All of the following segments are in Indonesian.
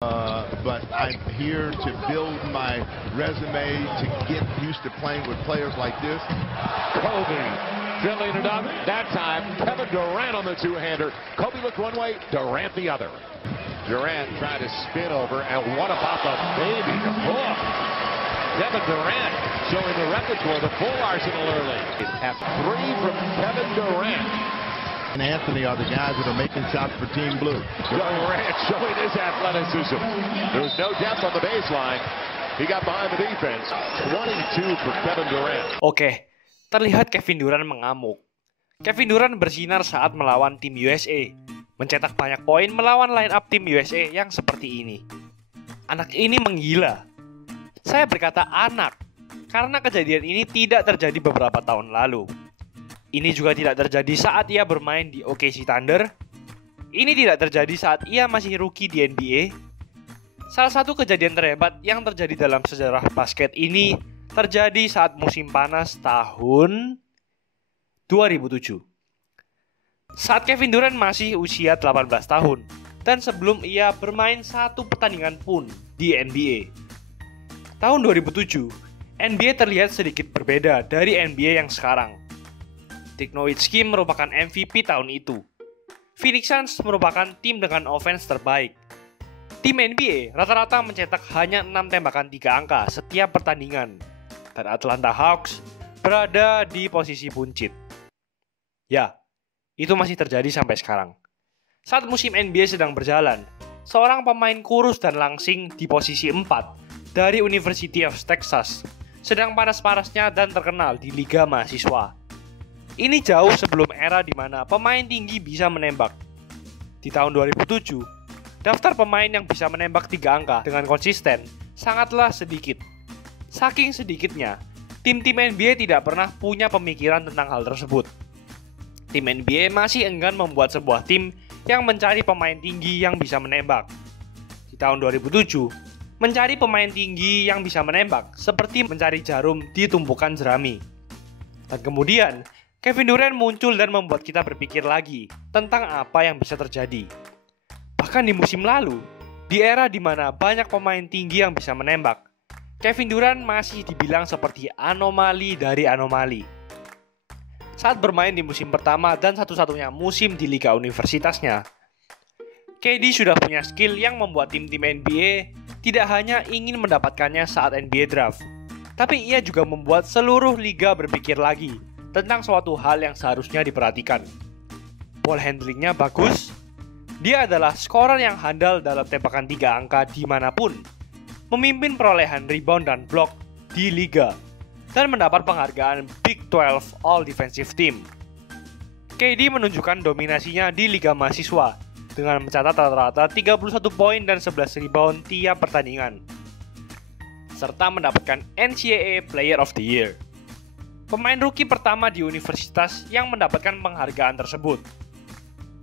But I'm here to build my resume to get used to playing with players like this. Kobe filling it up. That time, Kevin Durant on the two-hander. Kobe looked one way, Durant the other. Durant tried to spin over, and what about the baby? Oh. Kevin Durant showing the repertoire, the full arsenal early. At 3 from Kevin Durant. And Anthony are the guys that are making shots for Team Blue. Durant showing his athleticism. There was no depth on the baseline. He got behind the defense. 22 for Kevin Durant. Oke, terlihat Kevin Durant mengamuk. Kevin Durant bersinar saat melawan tim USA, mencetak banyak poin melawan line up tim USA yang seperti ini. Anak ini menggila. Saya berkata anak, karena kejadian ini tidak terjadi beberapa tahun lalu. Ini juga tidak terjadi saat ia bermain di OKC Thunder. Ini tidak terjadi saat ia masih rookie di NBA. Salah satu kejadian terhebat yang terjadi dalam sejarah basket ini terjadi saat musim panas tahun 2007. Saat Kevin Durant masih usia 18 tahun dan sebelum ia bermain satu pertandingan pun di NBA. Tahun 2007, NBA terlihat sedikit berbeda dari NBA yang sekarang. Dirk Nowitzki merupakan MVP tahun itu. Phoenix Suns merupakan tim dengan offense terbaik. Tim NBA rata-rata mencetak hanya 6 tembakan 3 angka setiap pertandingan. Dan Atlanta Hawks berada di posisi buncit. Ya, itu masih terjadi sampai sekarang. Saat musim NBA sedang berjalan, seorang pemain kurus dan langsing di posisi 4 dari University of Texas sedang panas-panasnya dan terkenal di Liga Mahasiswa. Ini jauh sebelum era di mana pemain tinggi bisa menembak. Di tahun 2007, daftar pemain yang bisa menembak 3 angka dengan konsisten sangatlah sedikit. Saking sedikitnya, tim-tim NBA tidak pernah punya pemikiran tentang hal tersebut. Tim NBA masih enggan membuat sebuah tim yang mencari pemain tinggi yang bisa menembak. Di tahun 2007, mencari pemain tinggi yang bisa menembak seperti mencari jarum di tumpukan jerami. Dan kemudian, Kevin Durant muncul dan membuat kita berpikir lagi tentang apa yang bisa terjadi. Bahkan di musim lalu, di era di mana banyak pemain tinggi yang bisa menembak, Kevin Durant masih dibilang seperti anomali dari anomali. Saat bermain di musim pertama dan satu-satunya musim di liga universitasnya, KD sudah punya skill yang membuat tim-tim NBA tidak hanya ingin mendapatkannya saat NBA Draft, tapi ia juga membuat seluruh liga berpikir lagi tentang suatu hal yang seharusnya diperhatikan. Ball handlingnya bagus, dia adalah skorer yang handal dalam tembakan 3 angka dimanapun, memimpin perolehan rebound dan blok di liga, dan mendapat penghargaan Big 12 All Defensive Team. KD menunjukkan dominasinya di Liga Mahasiswa dengan mencatat rata-rata 31 poin dan 11 rebound tiap pertandingan, serta mendapatkan NCAA Player of the Year. Pemain rookie pertama di universitas yang mendapatkan penghargaan tersebut.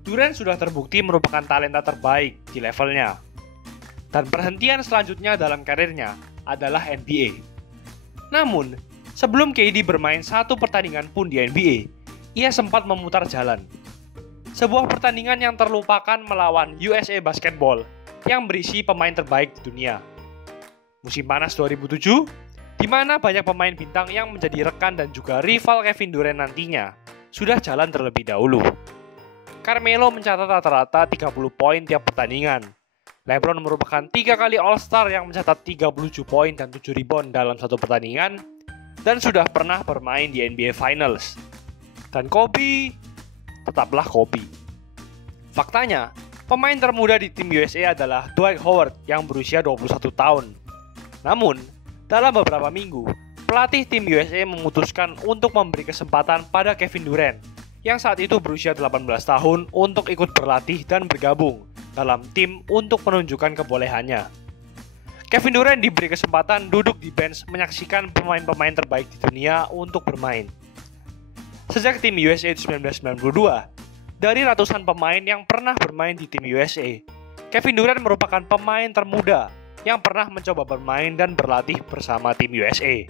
Durant sudah terbukti merupakan talenta terbaik di levelnya. Dan perhentian selanjutnya dalam karirnya adalah NBA. Namun, sebelum KD bermain satu pertandingan pun di NBA, ia sempat memutar jalan. Sebuah pertandingan yang terlupakan melawan USA Basketball yang berisi pemain terbaik di dunia. Musim panas 2007, di mana banyak pemain bintang yang menjadi rekan dan juga rival Kevin Durant nantinya sudah jalan terlebih dahulu. Carmelo mencatat rata-rata 30 poin tiap pertandingan. LeBron merupakan 3 kali All-Star yang mencatat 37 poin dan 7 rebound dalam satu pertandingan dan sudah pernah bermain di NBA Finals. Dan Kobe tetaplah Kobe. Faktanya, pemain termuda di tim USA adalah Dwight Howard yang berusia 21 tahun. Namun, dalam beberapa minggu, pelatih tim USA memutuskan untuk memberi kesempatan pada Kevin Durant yang saat itu berusia 18 tahun untuk ikut berlatih dan bergabung dalam tim untuk menunjukkan kebolehannya. Kevin Durant diberi kesempatan duduk di bench menyaksikan pemain-pemain terbaik di dunia untuk bermain. Sejak tim USA 1992, dari ratusan pemain yang pernah bermain di tim USA, Kevin Durant merupakan pemain termuda yang pernah mencoba bermain dan berlatih bersama tim USA.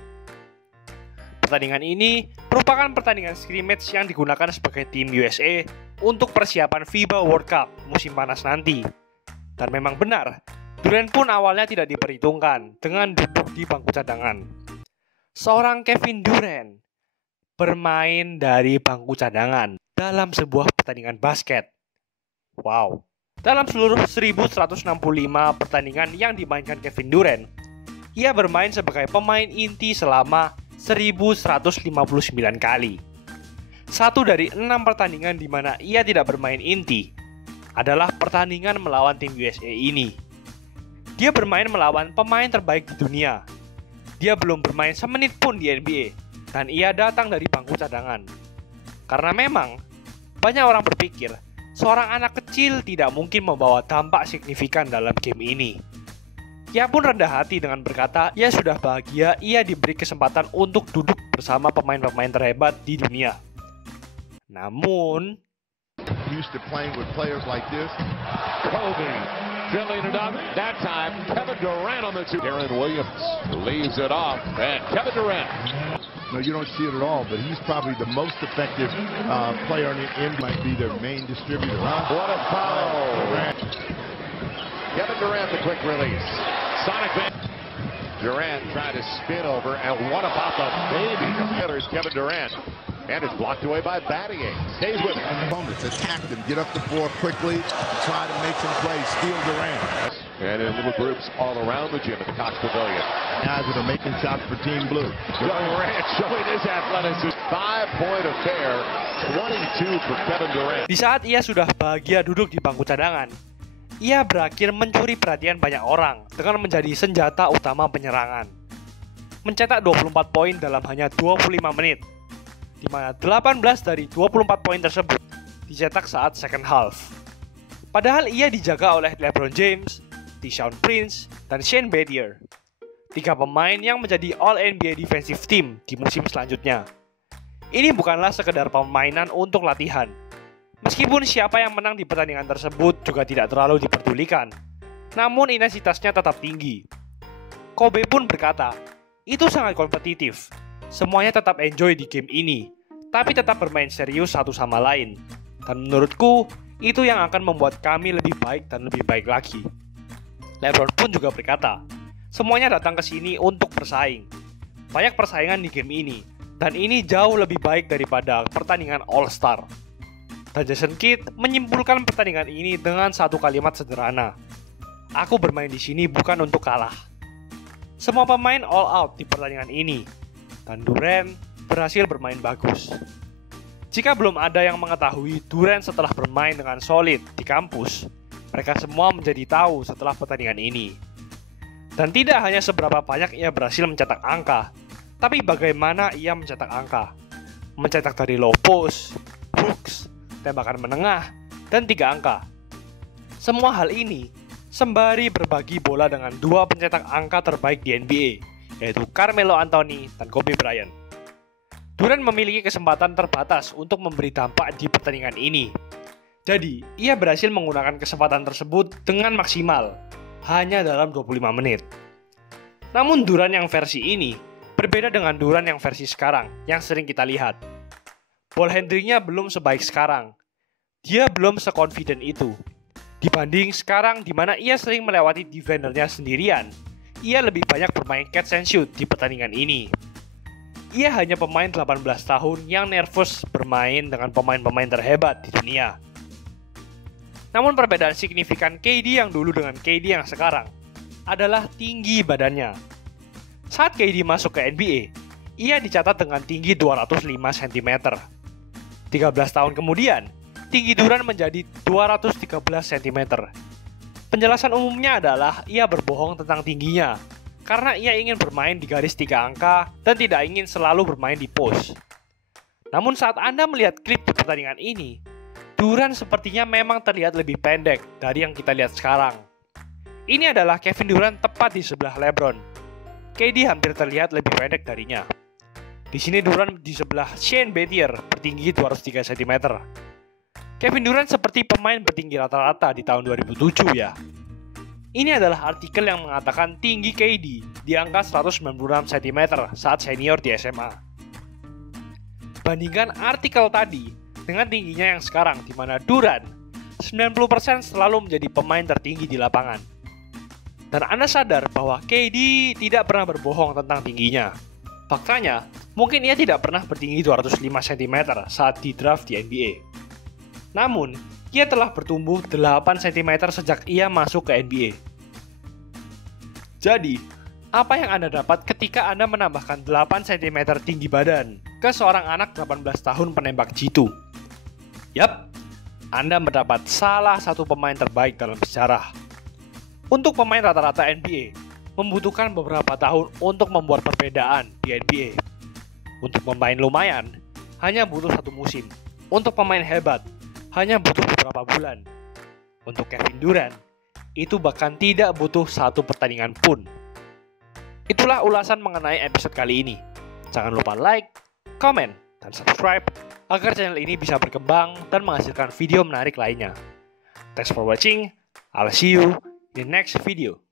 Pertandingan ini merupakan pertandingan scrimmage yang digunakan sebagai tim USA untuk persiapan FIBA World Cup musim panas nanti. Dan memang benar, Durant pun awalnya tidak diperhitungkan dengan duduk di bangku cadangan. Seorang Kevin Durant bermain dari bangku cadangan dalam sebuah pertandingan basket. Wow. Dalam seluruh 1165 pertandingan yang dimainkan Kevin Durant, ia bermain sebagai pemain inti selama 1159 kali. Satu dari 6 pertandingan di mana ia tidak bermain inti adalah pertandingan melawan tim USA ini. Dia bermain melawan pemain terbaik di dunia. Dia belum bermain semenit pun di NBA, dan ia datang dari bangku cadangan. Karena memang, banyak orang berpikir, seorang anak kecil tidak mungkin membawa dampak signifikan dalam game ini. Ia pun rendah hati dengan berkata, ia sudah bahagia ia diberi kesempatan untuk duduk bersama pemain-pemain terhebat di dunia. Namun, Used to playing with players like this. Kobe drilling it up. That time, Kevin Durant on the two. Aaron Williams leaves it off, and Kevin Durant. No, you don't see it at all, but he's probably the most effective player in the NBA. Might be their main distributor. Huh? What a foul! Durant. Kevin Durant, the quick release. Sonic man. Durant tried to spin over, and what about the baby? There's Kevin Durant. And it's blocked away by Battier. Stays with him. Opponents attack them, get up the floor quickly, try to make some plays, steal Durant. And in little groups all around the gym at the Cox Pavilion. Guys that are making shots for Team Blue. Durant showing his athleticism. 5-point affair, 22 for Kevin Durant. di saat ia sudah bahagia duduk di bangku cadangan, ia berakhir mencuri perhatian banyak orang dengan menjadi senjata utama penyerangan. Mencetak 24 poin dalam hanya 25 menit, di mana 18 dari 24 poin tersebut dicetak saat second half. Padahal ia dijaga oleh LeBron James, Tayshaun Prince, dan Shane Battier, 3 pemain yang menjadi All-NBA Defensive Team di musim selanjutnya. Ini bukanlah sekedar permainan untuk latihan. Meskipun siapa yang menang di pertandingan tersebut juga tidak terlalu diperdulikan, namun intensitasnya tetap tinggi. Kobe pun berkata, itu sangat kompetitif. Semuanya tetap enjoy di game ini, tapi tetap bermain serius satu sama lain. Dan menurutku, itu yang akan membuat kami lebih baik dan lebih baik lagi. LeBron pun juga berkata, semuanya datang ke sini untuk bersaing. Banyak persaingan di game ini, dan ini jauh lebih baik daripada pertandingan All-Star. Dan Jason Kidd menyimpulkan pertandingan ini dengan satu kalimat sederhana. Aku bermain di sini bukan untuk kalah. Semua pemain all out di pertandingan ini, dan Durant berhasil bermain bagus. Jika belum ada yang mengetahui Durant setelah bermain dengan solid di kampus, mereka semua menjadi tahu setelah pertandingan ini. Dan tidak hanya seberapa banyak ia berhasil mencetak angka, tapi bagaimana ia mencetak angka. Mencetak dari low post, hooks, tembakan menengah, dan 3 angka. Semua hal ini sembari berbagi bola dengan 2 pencetak angka terbaik di NBA, yaitu Carmelo Anthony dan Kobe Bryant. Durant memiliki kesempatan terbatas untuk memberi dampak di pertandingan ini. Jadi, ia berhasil menggunakan kesempatan tersebut dengan maksimal, hanya dalam 25 menit. Namun Durant yang versi ini berbeda dengan Durant yang versi sekarang yang sering kita lihat. Ball handlingnya belum sebaik sekarang. Dia belum seconfident itu. Dibanding sekarang di mana ia sering melewati defendernya sendirian, ia lebih banyak bermain catch and shoot di pertandingan ini. Ia hanya pemain 18 tahun yang nervous bermain dengan pemain-pemain terhebat di dunia. Namun perbedaan signifikan KD yang dulu dengan KD yang sekarang adalah tinggi badannya. Saat KD masuk ke NBA, ia dicatat dengan tinggi 205 cm. 13 tahun kemudian, tinggi Durant menjadi 213 cm. Penjelasan umumnya adalah ia berbohong tentang tingginya, karena ia ingin bermain di garis 3 angka dan tidak ingin selalu bermain di post. Namun saat Anda melihat klip di pertandingan ini, Durant sepertinya memang terlihat lebih pendek dari yang kita lihat sekarang. Ini adalah Kevin Durant tepat di sebelah LeBron. KD hampir terlihat lebih pendek darinya. Di sini Durant di sebelah Shane Battier bertinggi 203 cm. Kevin Durant seperti pemain bertinggi rata-rata di tahun 2007 ya. Ini adalah artikel yang mengatakan tinggi KD di angka 196 cm saat senior di SMA. Bandingkan artikel tadi dengan tingginya yang sekarang di mana Durant 90% selalu menjadi pemain tertinggi di lapangan. Dan Anda sadar bahwa KD tidak pernah berbohong tentang tingginya. Faktanya, mungkin ia tidak pernah bertinggi 205 cm saat di draft di NBA. Namun, ia telah bertumbuh 8 cm sejak ia masuk ke NBA. Jadi, apa yang Anda dapat ketika Anda menambahkan 8 cm tinggi badan ke seorang anak 18 tahun penembak jitu? Yap, Anda mendapat salah satu pemain terbaik dalam sejarah. Untuk pemain rata-rata NBA, membutuhkan beberapa tahun untuk membuat perbedaan di NBA. Untuk pemain lumayan, hanya butuh 1 musim. Untuk pemain hebat, hanya butuh beberapa bulan. Untuk Kevin Durant, itu bahkan tidak butuh 1 pertandingan pun. Itulah ulasan mengenai episode kali ini. Jangan lupa like, komen, dan subscribe agar channel ini bisa berkembang dan menghasilkan video menarik lainnya. Thanks for watching. I'll see you in the next video.